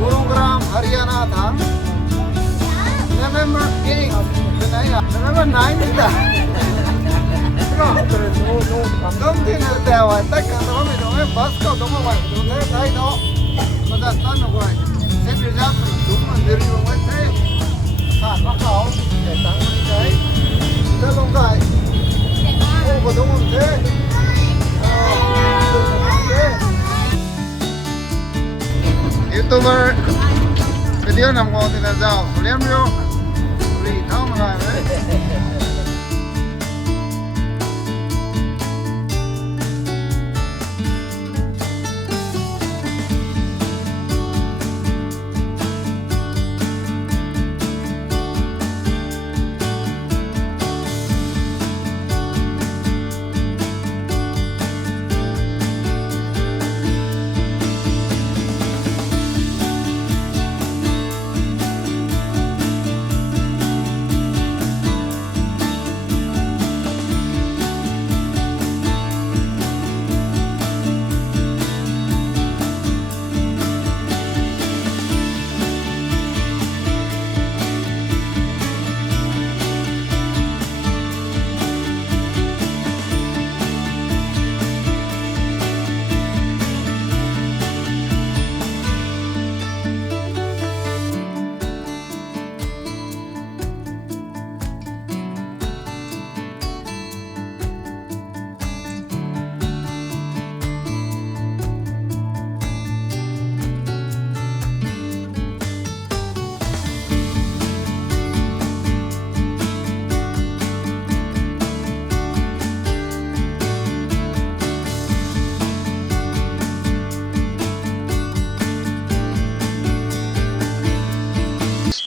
गुरुग्राम हरियाणा था November 8 November 9 नहीं था Đông thì là tèo à, tất cả đó mình nói bus có đúng không vậy? Đúng thế thấy đó nó đặt tân rồi vậy Xét đi ra chúng mà đi vào vậy thế Phạt bắt khẩu để tăng mình đấy Thế không vậy Ô có đúng không thế YouTuber video nằm ngồi thì là giàu liếm vô vì thao mà lại đấy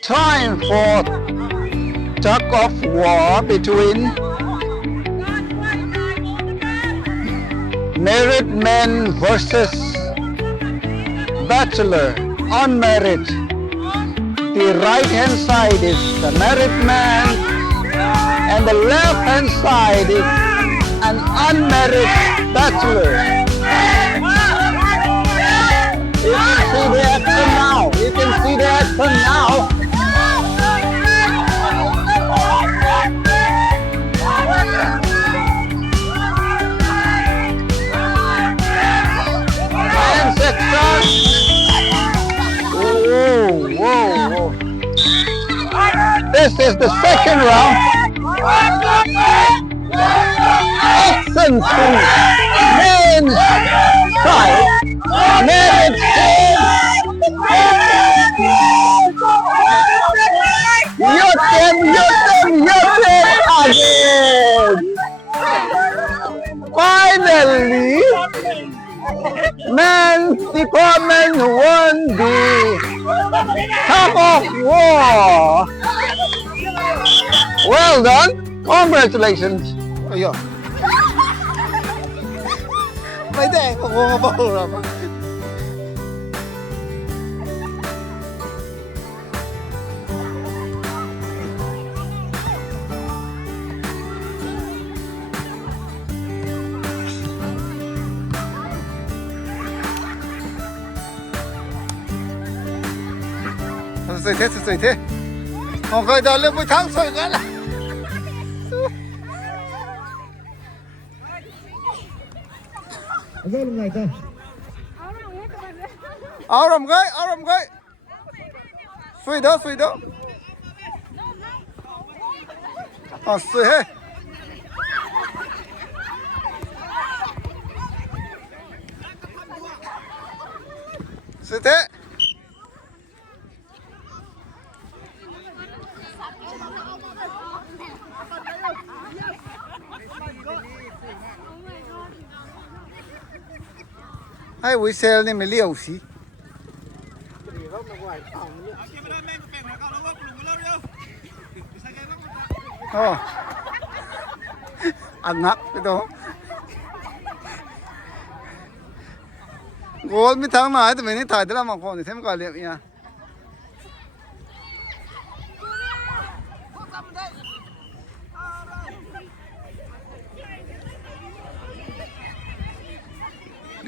Time for tug of war between married men versus bachelor, unmarried. The right hand side is the married man and the left hand side is an unmarried bachelor. You can see the action now. You can see the action now. Whoa. This is the second round. Action to men's side. Married team. Your turn again. Finally, men's department won the tug of war. Well done. Congratulations. Ayun. May dahil kung mabaura pa. Sợi thế Họ khởi đầu lên với thắng sợi cái là áo rầm gái xuôi đó xuôi hết xuôi thế ai vui xe này mới liều xí ăn nặng cái đó gol mới thắng này thì mình thải thế là mà còn thì thêm cả liệm nha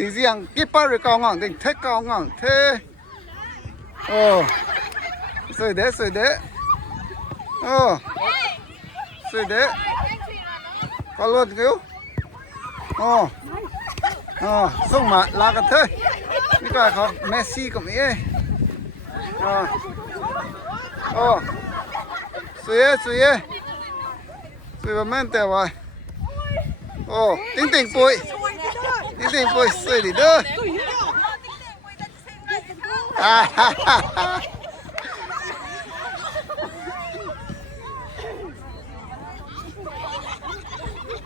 đi riêng keeper rồi cao ngang định thế cao ngang thế Ồ, sưởi đế. Ồ, sưởi đế. Có luôn cứu. Ồ, xong mà là cái thế. Mấy cái có Messi của Mỹ ấy. Sưởi vào men tèo rồi. Ồ, tỉnh bụi. Tỉnh bụi sưởi đi đơ.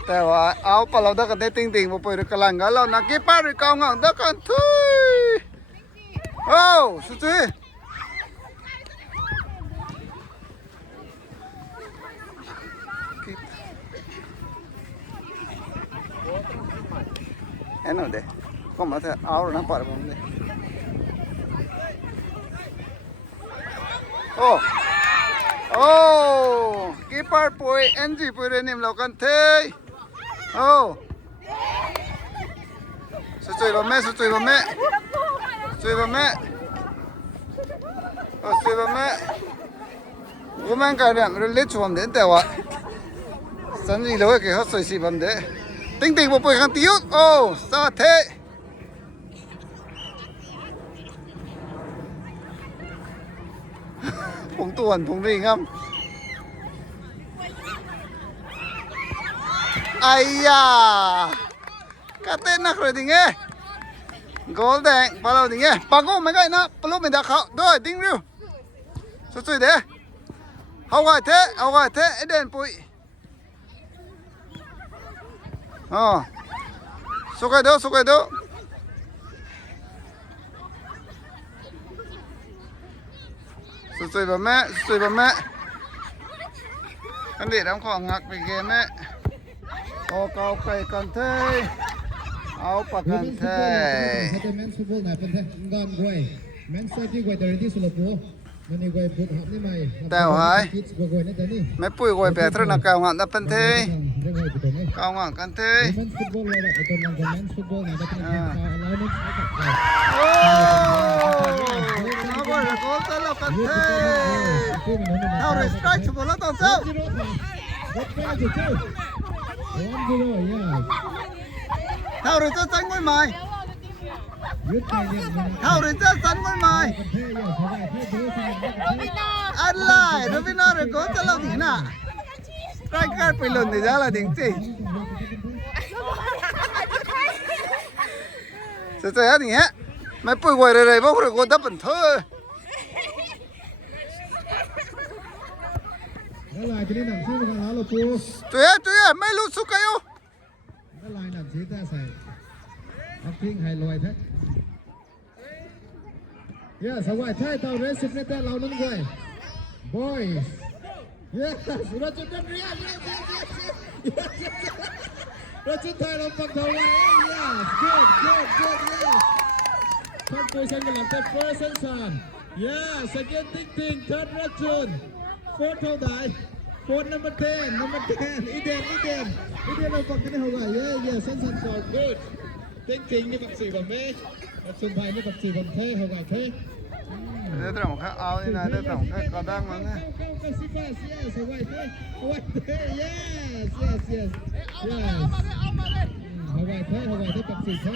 แต่ว่าเอาปลาเราได้กันได้ติงๆมาไปด้วยกันลังกันเรานักกีฬาด้วยกองงได้กันทุยโอ้สุดที่เอ็นเอาเด็กก็มาเถอะเอาหน้าปลาผมเลยโอ้กีฬาป่วยเอ็นจีป่วยเรื่องนี้เรากันเทยโอ้สุดๆบ่แม่สวยบ่แม่我们改良的列出我们的话甚至留给他随时我们的顶不背看丢哦沙特ผงต่วนผงนี่ครับไอ้ยากระเต้นนักเลยดิเงี้ยโกลแดงปลาเราดิเงี้ยปลาโก้ไม่ได้นะปลาลูกไม่ได้เขาด้วยดิ้งริ้วสวยๆเด้เอาไว้เทไอเด่นปุ๋ยอ๋อสุกไอเด้อสวยๆแบบแม่กันเด็ดน้ำของหักไปเกมแม่โอ้เกาไก่กันเทยเอาปากกันเทยแมนซูเปอร์ไหนเป็นเทงอนกวยแมนซาที่กวยแต่ที่สุดโลมันนี่กวยพุทธหับนี่ไหมแต่หายไม่ปุ้ยกวยแปลทนักเกาหักนับเป็นเทยเกาหักกันเทยแมนฟุตบอลเลยเป็นแมนฟุตบอลไหนเป็นเราไม่ใช่กับใครโอ้เอาไปแล้วก็ตลกกันเทยเอาเลยสไตร์ชุบแล้วตอนเช้าเท่าไรจะสั่งไม่ไหมเท่าไรจะสั่งไม่ไหมอะไรรูบินาเรื่องก็จะเล่าดีนะใกล้ๆไปหล่นในจ้าละจริงๆสุดๆอย่างเงี้ยไม่ป่วยอะไรเพราะเราก็ดับเป็นเธอแล้วลายจะได้หนังชื่อของเราหรอปูจุ๊ยไม่รู้สุกัยอยู่แล้วลายหนังสีแต่ใส่เอาทิ้งไฮลอยแท้สวัสดีเต่าเรสซิฟเนต้าเรานั่นไง boys yes เราจะเป็นเรียลเราจะถ่ายเราปักเอาไว้ yes good yes ท่านผู้ชมกำลังเต้น first and son yes second ting third รัจุน fourth เท่าไหร่ fourth number 10อีเดนเราปักกันได้เท่าไหร่ yes สั้น for good ting นี่ปักสี่แบบนี้รัจุนไทยนี่ปักสี่แบบเท่เท่าไหร่เท่เดี๋ยวต้องข้าเอานี่นะเดี๋ยวต้องข้ากระดังมันนะเอาไว้เท่ปักสี่เท่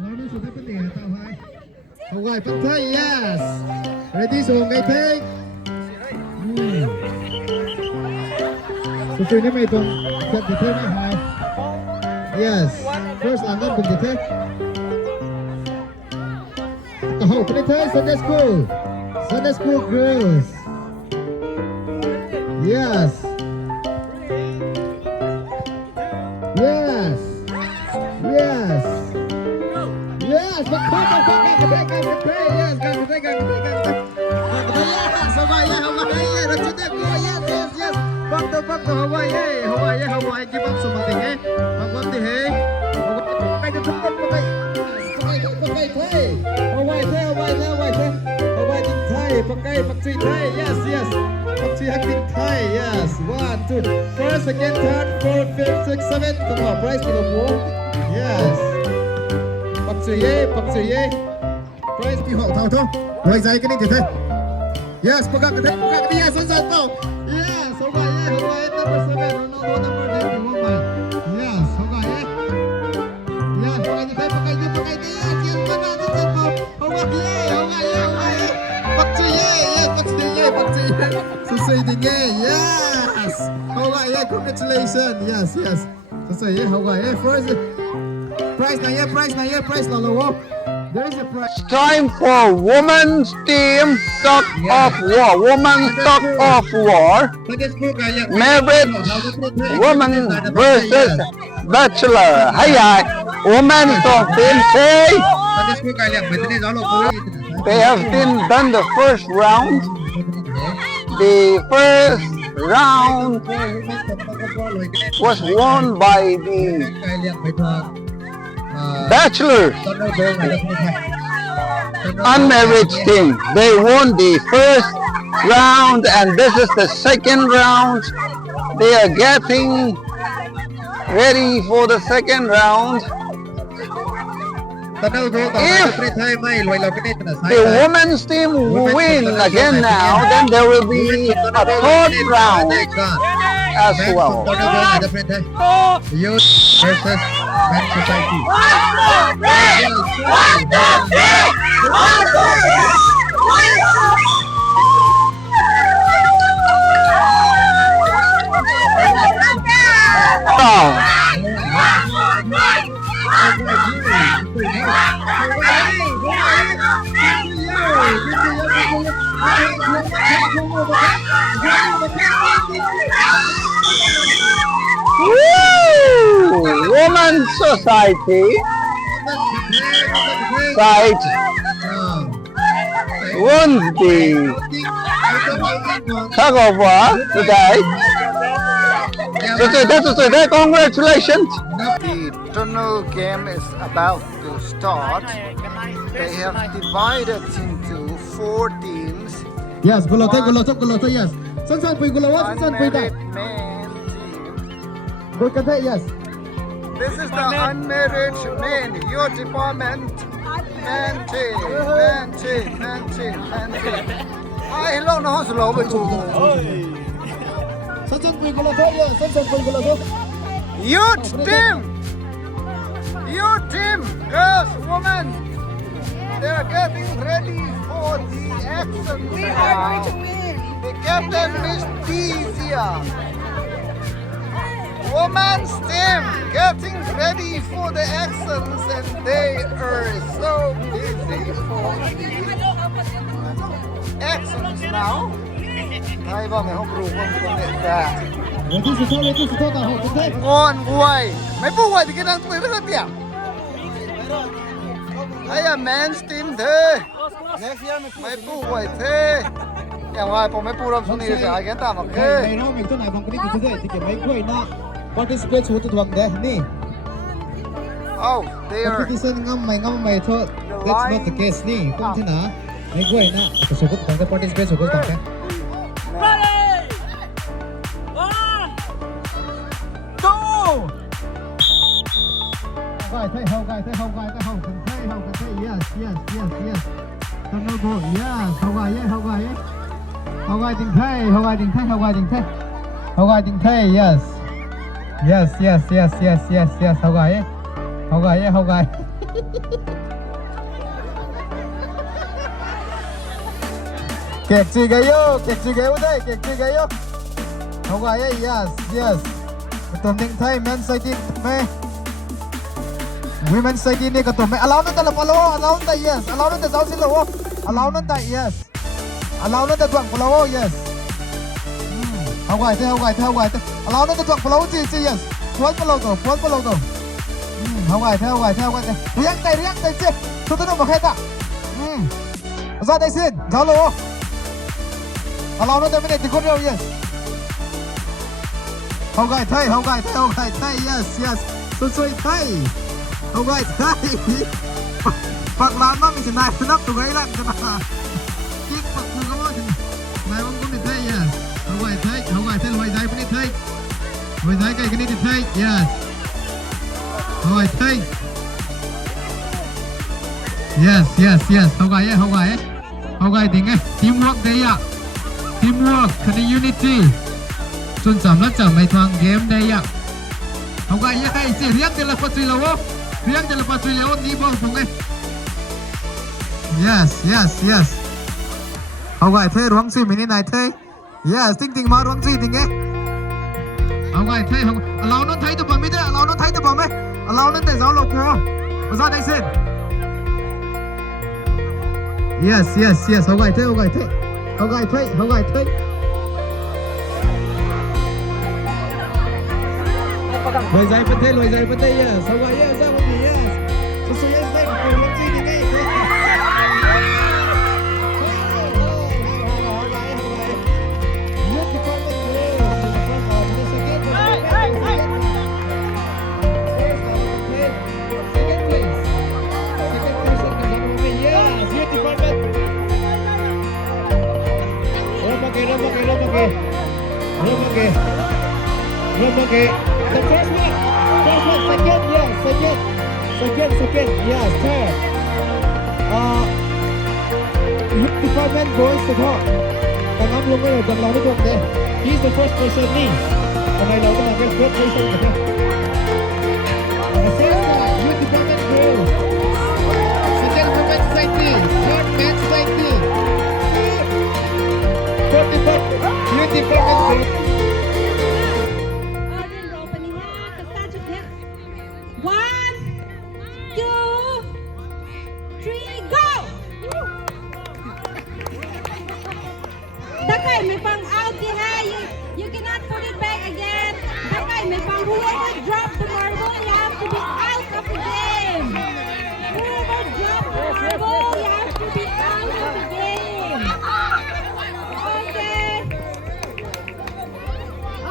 เราไม่สุดท้ายปฏิเหตุต่อไปเอาไว้ปักไทย yes ready ส่งไงเทคสุดนี้ไม่ตรงเซ็ตเทคไม่หาย yes first อันนั้นเป็นเทคโอ้โหเป็นเทค Sunday school girls yesมาคุยกันyes กันสบายเอาไว้เราจะได้ก็ yes ฟังตัวเอาไว้กินบังสมัติไง Pak Chui Thai. Yes, yes. Pak Chui acting Thai. Yes. 1, 2. First, second, third, fourth, fifth, sixth, seventh. Come on, prize to the wall. Yes. Pak Chui Pak Chui Prize đi hộ thầu thôi. Rồi giấy cái này thì thế. Yes, pegang ke dia satu. Yes, okay, number 7, Ronaldo number 10, woman. Yes, okay. Yes, pakai dia. Yes, mana tu semua. Okay. Pak Chui yes, Pak Chui. Sesuai dengan yes. Okay, congratulations. Yes. Sesuai okay. First prize lalu. There is a prize. Time for women's team tug of war. Women's tug of war. Married woman versus bachelor. Hay women's team say they have been done the first round. The first round was won by the bachelor unmarried team. They won the first round and this is the second round. They are getting ready for the second round. If the women's team win again now, then there will be a third round as well. Youth versus men's society. Woo! Women's society side won the tug of war today. Congratulations. The tunnel game is about to start. They have divided into 4 teams. Yes, gulotay, yes. San pui gulawa, san pui da. Unmarried men team. Gulotay, yes. This is the unmarried men. Your department. Man team. Ai lo nó slow bên chủ. San pui gulotay, yes. San pui gulotay. Your team, girls, women, they are getting ready for the action. The captain is Dizia. Women's team getting ready for the actions and they are so busy for the actions now. Hai ba mày không rủ con đệ ra. Con quay, mấy bố quay thì cái đang tuổi rất là đẹp. Hay là men's team thế. Mấy bố quay thế. Yang hai po mấy bố làm xuống đi sẽ ai kiến ta mà kê. Này nó mình chỗ này vòng cái này thì cái mấy quay nó participate số tự thuần đấy nè. Oh, they are. Competition ngâm mày thôi. That's not the case nè. Không thế nào. Mấy quay nó số tự thuần cái participate số tự thuần cái. Ready! 1, 2! Hậu gái, yes. Tunnel goal, yes. Hậu gái đình thay, yes. Yes. Hậu gái. Kẹt gì cái yo đây, Hậu gái, yes. Tụi mình thay men sai tin mẹ. Women say ini ka to me allow na tala palo allow na yes allow na ta sin lo allow na ta yes allow na ta tuang palo yes hau gai te allow na ta tuang palo chi yes puan palo to hau gai te riang tai chi tu tu ma khai ta ra đây xin ra lo allow na ta me ti kon yes hau gai tai yes soi tai hậu gái thay Phật làm nó mình sẽ này nắp tụi ấy lạnh cho nó chiếc Phật thương có Lùi giải cái này thì thay. Yes. Rồi thay. Yes. Hậu gái tiếng ấy. Teamwork đây ạ. Teamwork, cái unity. Chun chậm lắm chậm mấy thoáng game đây ạ. Hậu gái ấy chỉ riêng để là phát truy lâu. Riêng để là phát truy lâu đi bong thùng ấy. Yes. Hậu gái thế ruộng suy mình này thế. Yes, ting mà ruộng suy tiếng ấy. Hậu gái thế allow nó thấy được bọn mình đấy, allow nó thấy được bọn mình. Allow nó để giáo lộc của. Bây giờ đây xin. Yes. Hậu gái thế. Lùi giải phân thế, yes. Hậu gái yes, ra một gì yes. So yes, đây là ruộng suy tiếng ấy. Okay. The first one, second, yes, third. Youth department boys to talk. Tang am luôn rồi, tang lo nó cũng đây. He's the first person đi. Hôm nayเราก็มาเป็น first person กันนะ First one, youth department girls. Second women society, third men society. Fourth department, youth department girls. ไม่ฟัง out ที่ให้ you cannot put it back again ถ้าใครไม่ฟัง whoever drop the marble you have to be out of the game whoever drop the marble you have to be out of the game okay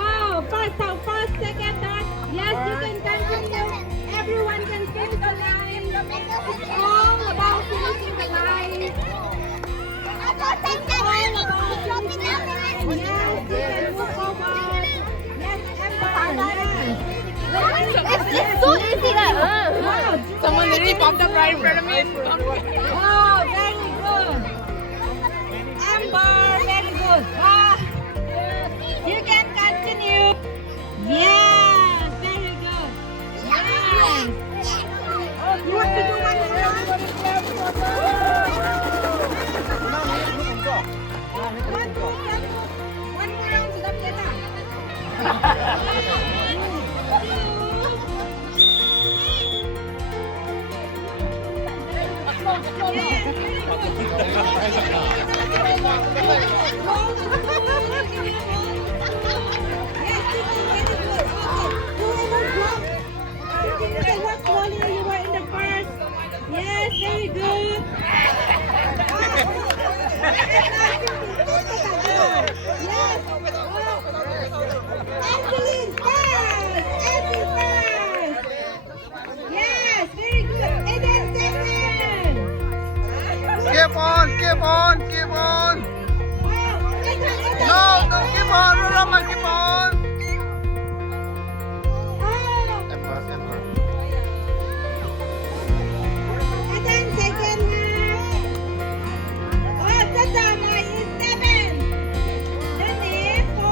oh first second third yes you can continue everyone can finish the line it's all about finishing the line It's so easy that someone literally popped up right in front of me. Oh, very good. Amber, very good. You can continue. Yes, very good. Yes. You want to do one more round sudah biasa. Yes, very good. Yes. Angeline, fast. Yes, very good. And then second. Keep on. No, keep on. Roma, keep on. And then second half. Oh, Tatama is 7. Then is 4.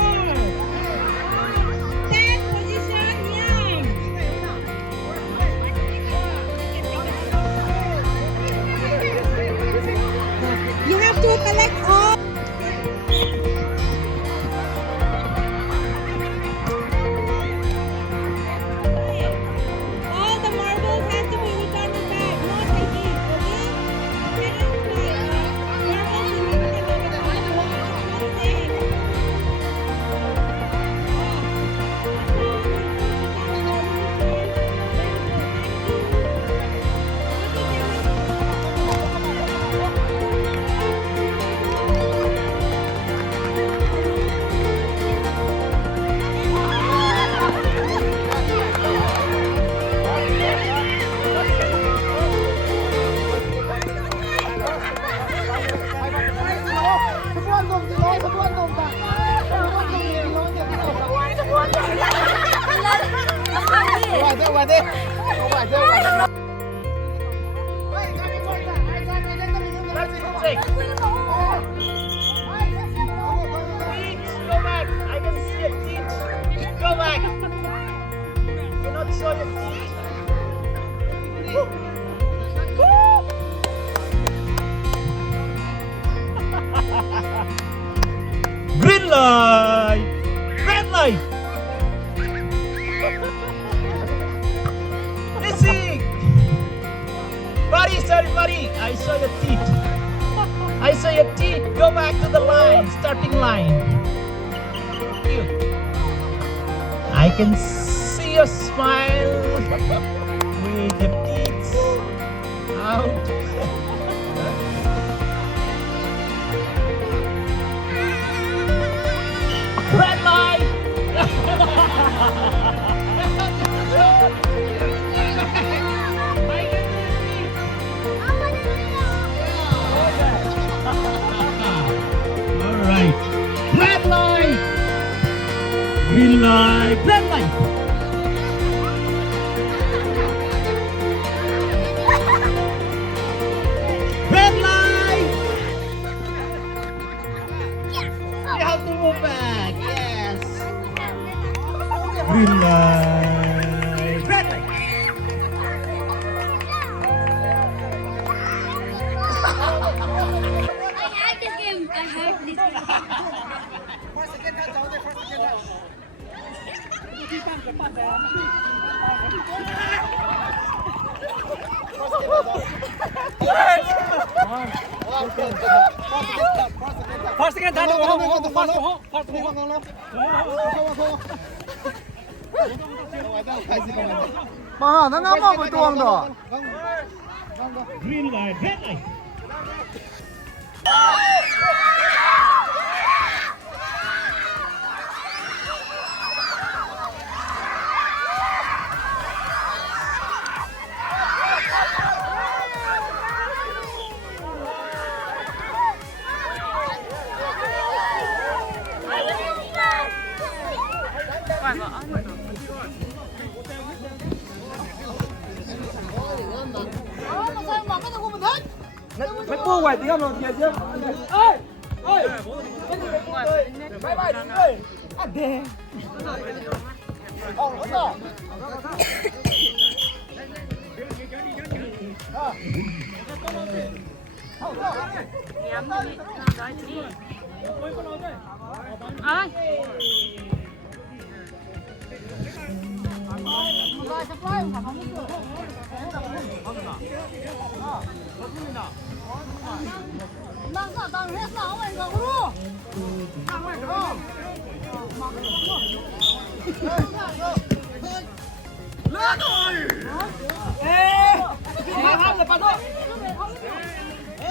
10 position, young. You have to collect all. All the marbles have to be returned back, no taking, okay? Parents like marbles Sebuah dong, Six. Teach, go back. I can see it. Teach, go back. Do not show your teeth. Green light. Red light. Missing. Buddy. I saw your teeth. I saw your teeth. Go back to the line, starting line. You. I can see your smile with your teeth out. Red light. All right. Red light. Green light. Red light. Red light. You have to move back. Yes. Green light. Red light. I hate this game. I hate this game. First again, time to go home. Mà nó ngắm một tuồng đó. Green light, red light. Mày buông ngoài tiếng rồi kìa chứ. Ê! Ê! Bye bye chị ơi. À đè.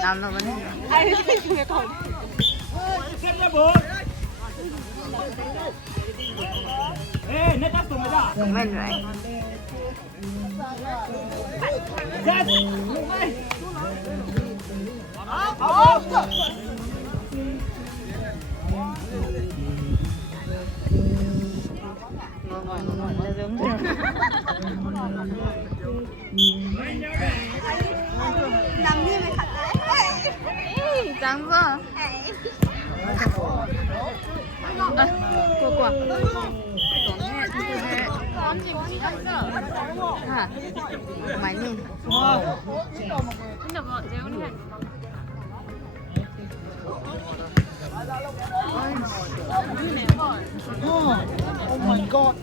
Làm rồi mình. Mình vậy. Nằm như mày thật đấy. Trắng quá. Quả. Hả? Máy nhìn. Oh my god.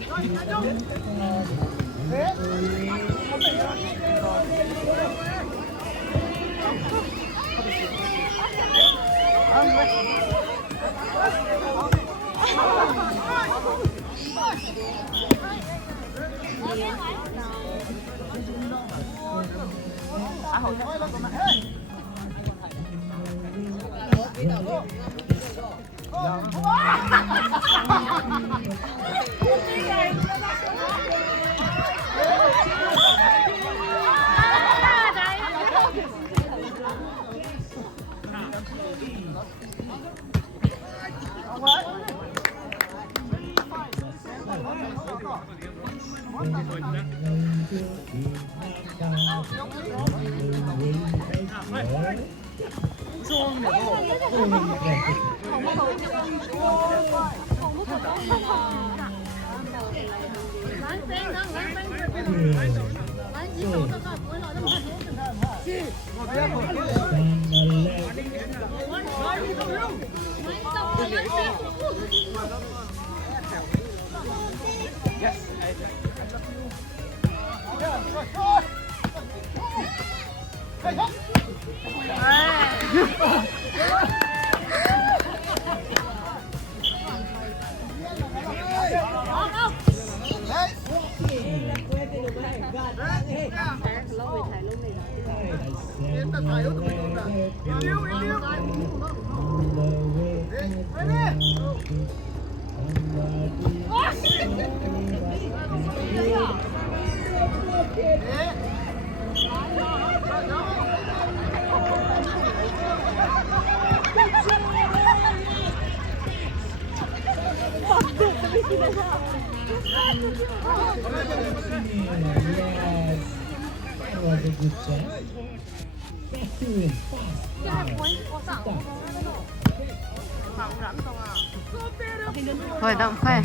khởi động khỏe.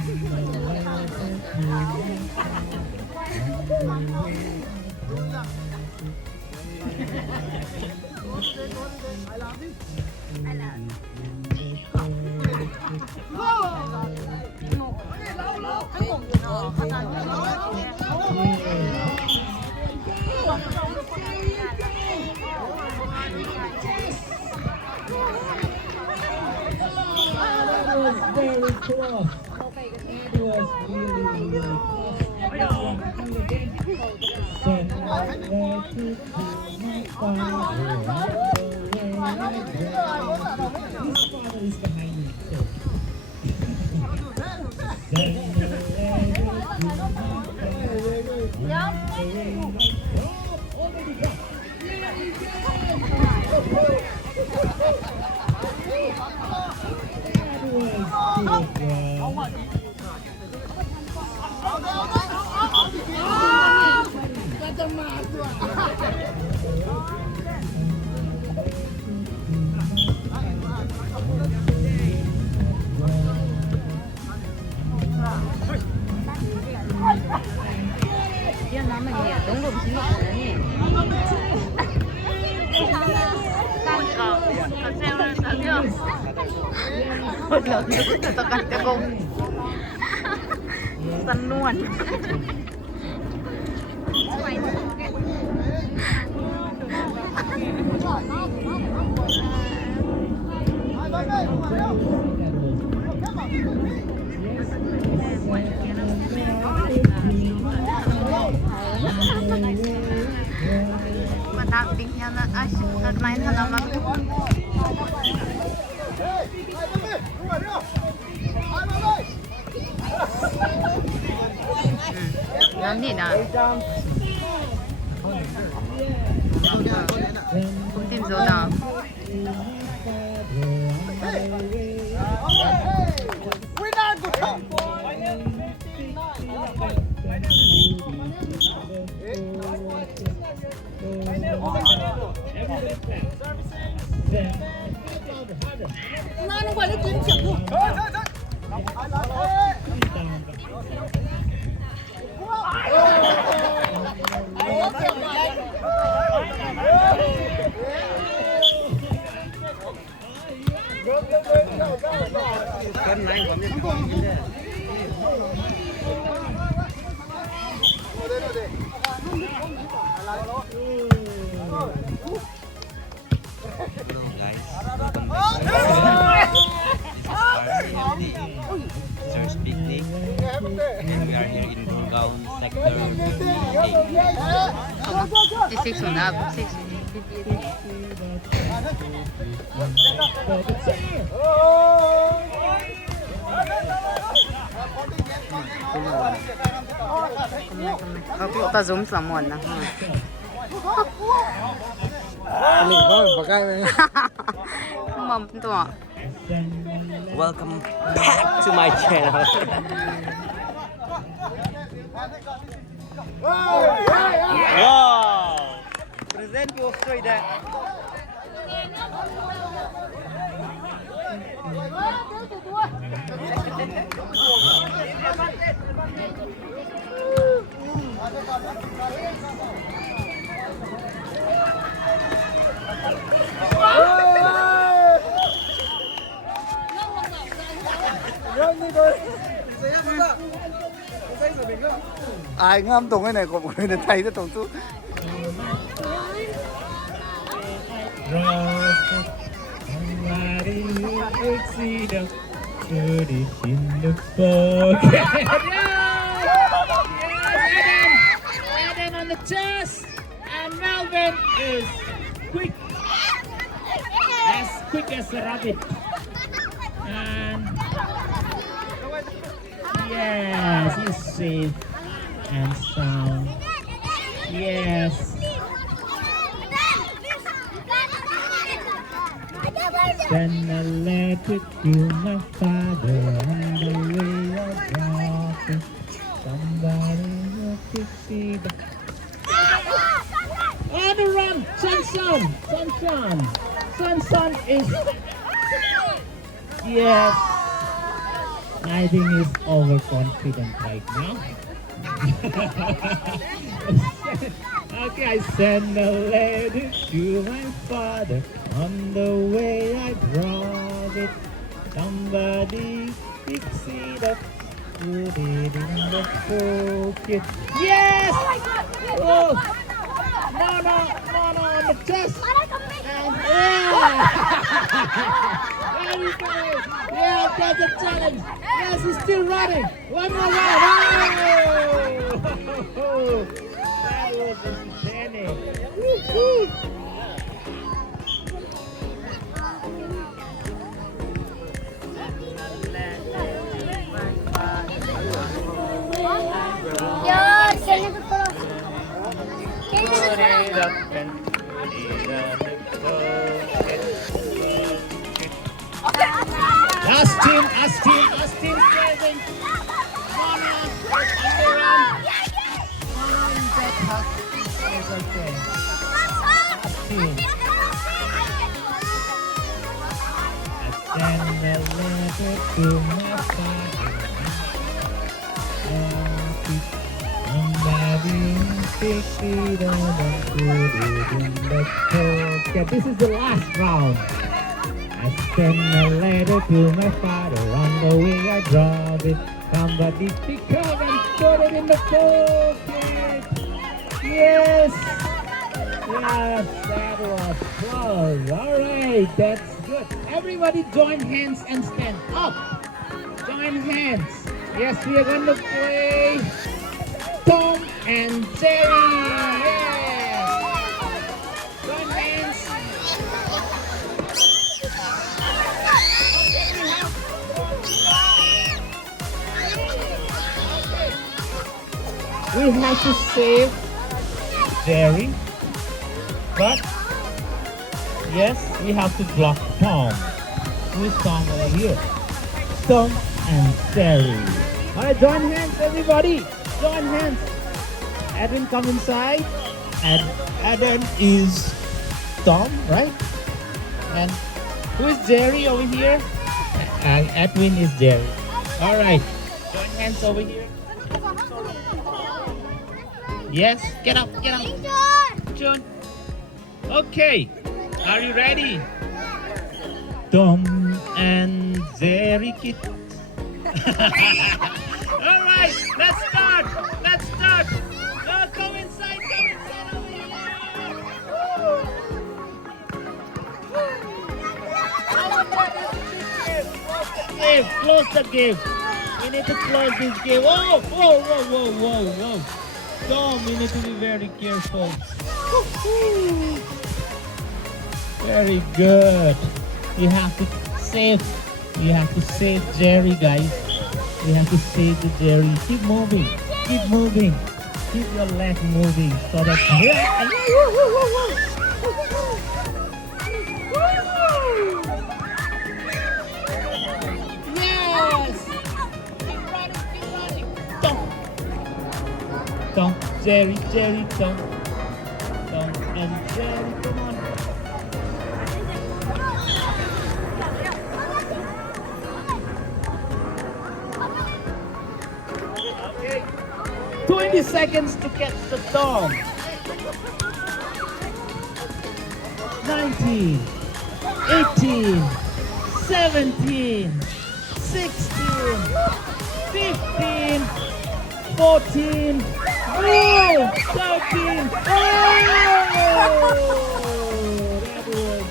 Very close. It was really close. Send my love to my father. His father is behind me. So. Send my love to my father. Already got. 뛰어나면 얘 농구 무슨 거 보니? Một lần nữa tôi cần cái bụng xanh luôn. Mà tao tính theo là ai thật máy thật là Làm gì nào? Không tìm số nào. Nó gọi là kiếm chuyện thôi. Teachers picnic, and we are here in Rongmei sector 8. Six on up, six. Có zoom someone na. Mình có một cái Mom to. Welcome back to my channel. Wow! Present ko straight that. Ai ngâm tụng cái này của người đến thầy nó tụng tu. Somebody will see them, put it in the pocket. Adam on the chest, and Melvin is quick as a rabbit. And yes, he's safe and sound. Yes. Send a letter to my father on the way I drop it. Somebody will fix it. On the run! Son is... Yes. I think he's overconfident right now. Okay, I send a letter to my father. On the way I drop it. Somebody fix it up. Put it in the pocket. Yes! Oh! No, on the chest. And very good. Yeah, that's a challenge. Yes, he's still running. One more round. Oh! That was insane. Woo-hoo. Last team present. Send a letter to my father. Somebody fix it up and put it in the pocket. This is the last round. I send a letter to my father. On the way I drop it. Somebody pick up and put it in the pocket. Yes. Yes, that was close. All right, that's good. Everybody join hands and stand up. Join hands. Yes, we are going to play Tom and Jerry. Yes. Join hands. We have to save Jerry, but yes, we have to block Tom. Who is Tom over here? Tom and Jerry. Alright, join hands, everybody. Join hands. Edwin, come inside. And Adam is Tom, right? And who is Jerry over here? And Edwin is Jerry. Alright, join hands over here. Yes, get up. John. Okay, are you ready? Tom and Jerry Kit. All right, let's start. Go inside over here. Close the game. We need to close this game. Whoa. Tom, you need to be very careful. Very good. You have to save Jerry, guys. You have to save the Jerry. Keep moving. Keep your leg moving so that yes. Keep running. Tom. Tom, Jerry, Tom. Tom and Jerry, come on. Okay. 20 seconds to catch the Tom. 19, 18, 17, 16, 15, 14, 13. Oh! That was.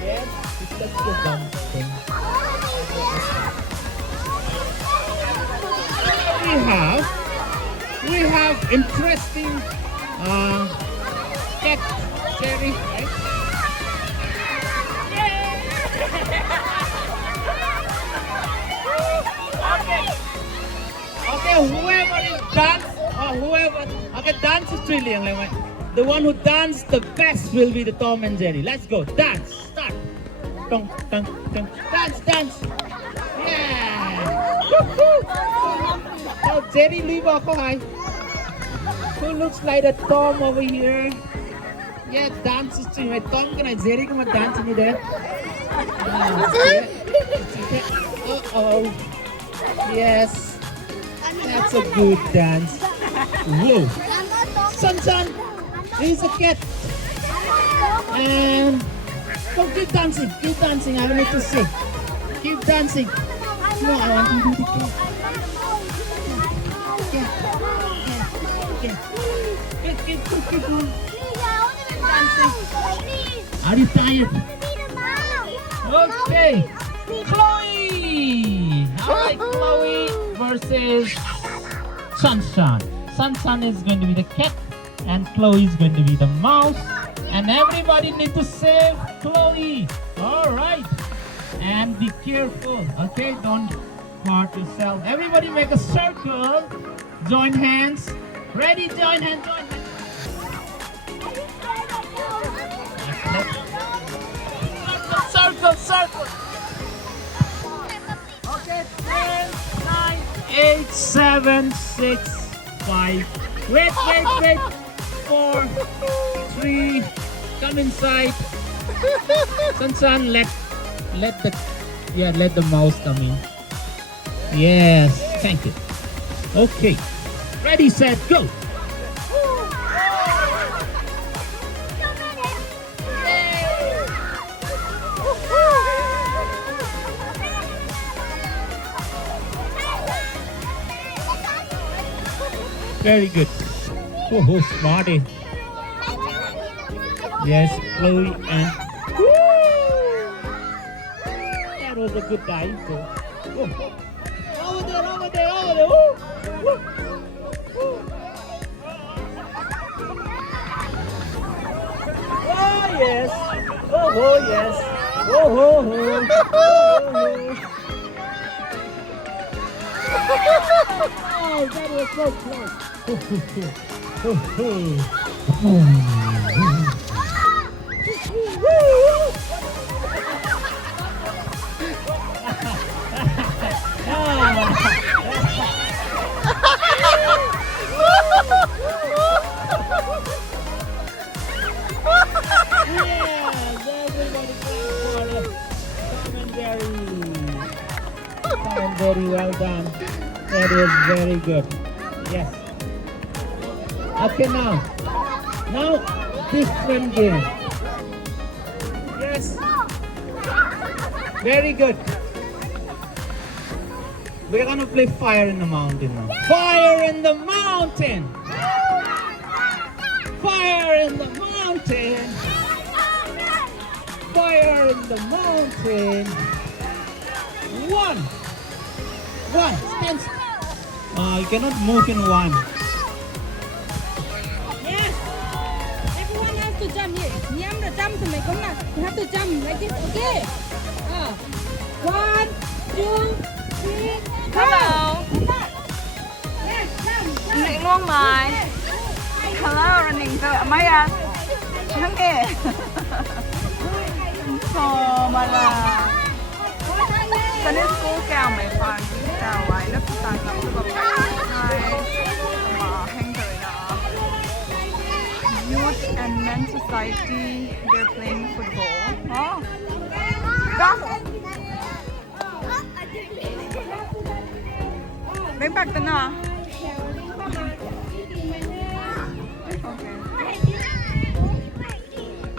Yes, that's the dumb thing. We have interesting cat Jerry, right? Okay, whoever is dance or whoever dance is trillion. The one who dances the best will be the Tom and Jerry. Let's go, dance, start. Dong, dong, dong. Dance. Yeah. Oh, Jerry, leave off, hi. Who looks like a Tom over here? Yeah, dances to my Tom can I Jerry come dance in there? Uh-oh. Yes. That's a good dance. Whoa. Sun, he's a cat. And go keep dancing. I want to see. Keep dancing. No, I want to do the cat. Keep on. Are you tired? Okay. Chloe! Alright, Chloe versus Sunshine. Sunshine is going to be the cat and Chloe is going to be the mouse. And everybody need to save Chloe. Alright. And be careful. Okay, don't hurt yourself. Everybody make a circle. Join hands. Ready? Join hands. Circle. Okay, 10, 9, 8, 7, 6, 5. Wait. 4, 3. Come inside. Sunshine, let the mouse come in. Yes, thank you. Okay, ready, set, go. Very good. Oh, smarty. Yes, Chloe and... Woo! That was a good dive. Oh. Over there. Woo! Oh, yes. Oh, yes. Oh. Oh, that was so close. Very well done. That is very good. Yes. Okay, now different game. Yes. Very good. We're gonna play Fire in the Mountain now. Fire in the Mountain! Fire in the Mountain! Fire in the Mountain! One! Stand. You cannot move in one. Yes. Everyone has to jump here. Nhắm là jump thì mày cũng là you have to jump like this. Okay. 1, 2, 3. Hello. Yes, jump. Điện luôn mày. Hello, running từ mấy anh? Hắn kìa. Mà là. Cái nước cú cao mày phàn cao vậy. Napsitang Youth and Men Society, they're playing football. Oh. Bring back the na. Okay.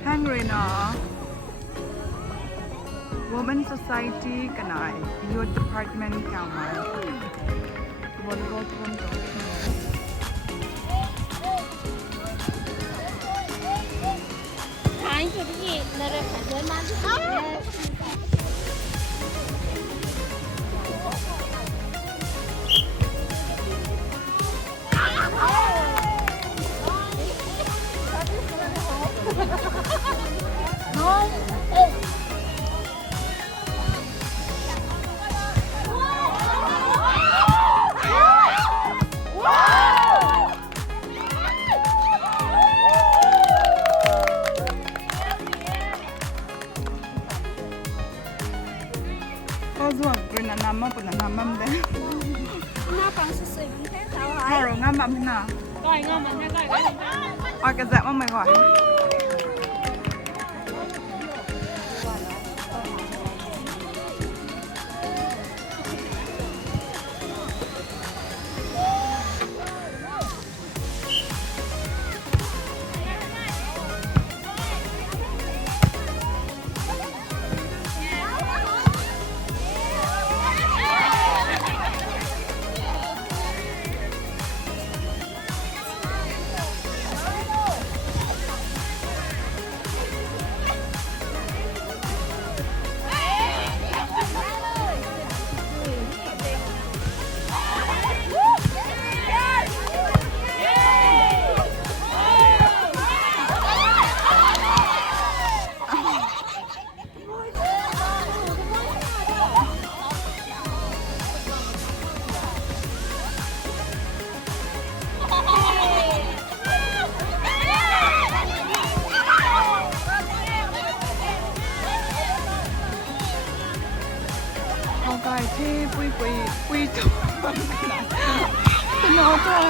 Hungry na. Women Society kanai. Youth Department kamai. Volleyball tournament. Nama pun nama mde. Nama susu yang tahu. Kalau ngam mana? Coi ngon mình coi coi. Ôi cái dẹp mà mày gọi. Thế quy tụ nó thôi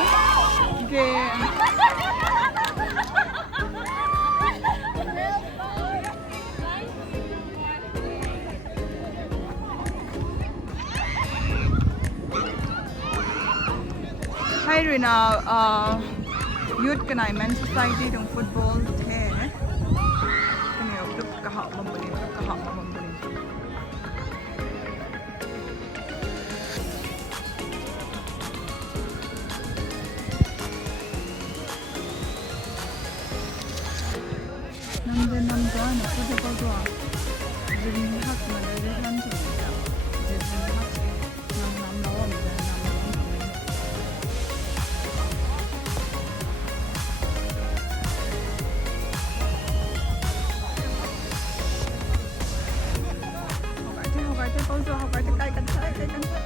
ghê hay rồi nào youth cái này men society trong football thế cái này lúc cả họ mà mình lúc cả họ mà mình 남자 나쁘게 봐도 지금 학교에 대한 점이다. 지금 학교 남 나옵니다. học cái bao giờ học cái cây canh trái cây canh trái.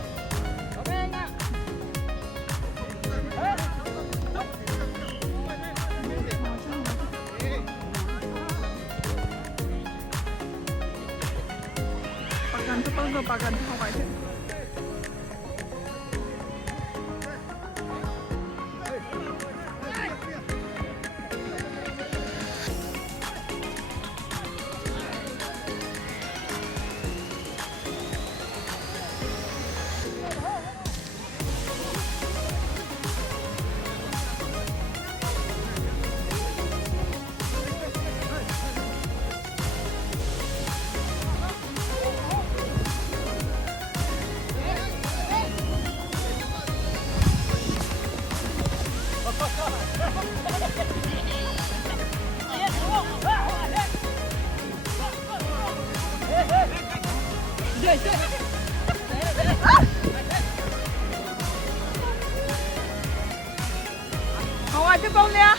Pagan học cái thế. Không ai tiếp bóng nha.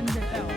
ended out.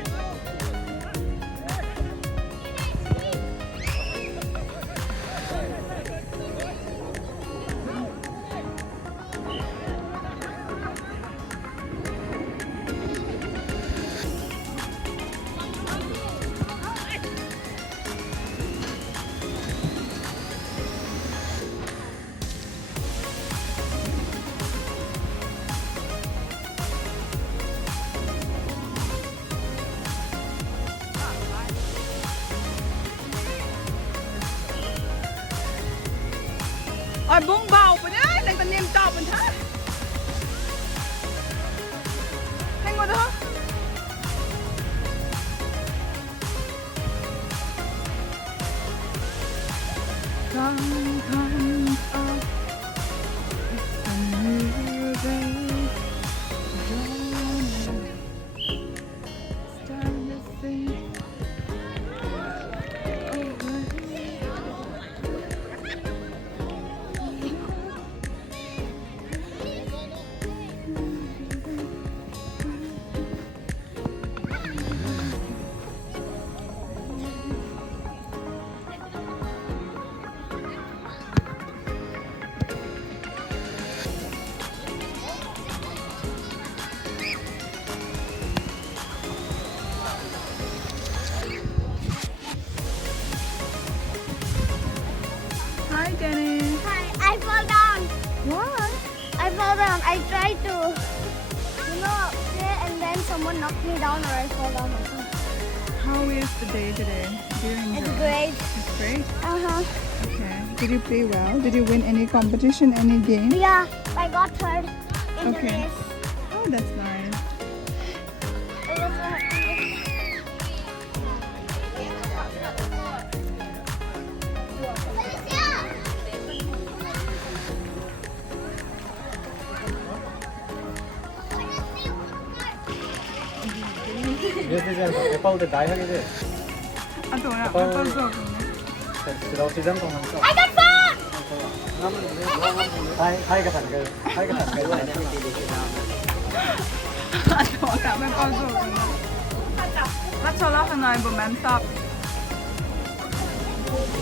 Ôi bung bầu của nhá, đừng có niềm trọ mình thế. Anh ngồi đó. Sometimes it's a new day. Starting to think. Hi, Jenny. Hi, I fall down. What? I fall down. I tried to, play and then someone knocked me down or I fall down myself. How is the day today? Do you enjoy? It's great. It's great? Uh-huh. Okay. Did you play well? Did you win any competition, any game? Yeah, I got third in the Okay. race. Oh, that's nice. I was so happy. 애빠우들 나이 하게 돼. 아, 또야. 시장 동안 I got fourth! 하이가 단계 À, chỗ cả bên con ruột rồi nè. Lát cho lát này bữa mẹ tập.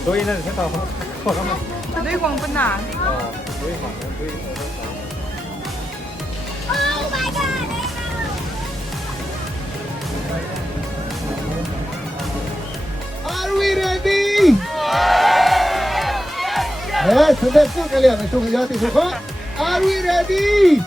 너희는 세다 가면 Đây quăng bên nào? 너희 막 너희 Oh my god! Are we ready? 네, 선택 쭉 갈려. 쭉 가자. Are we ready?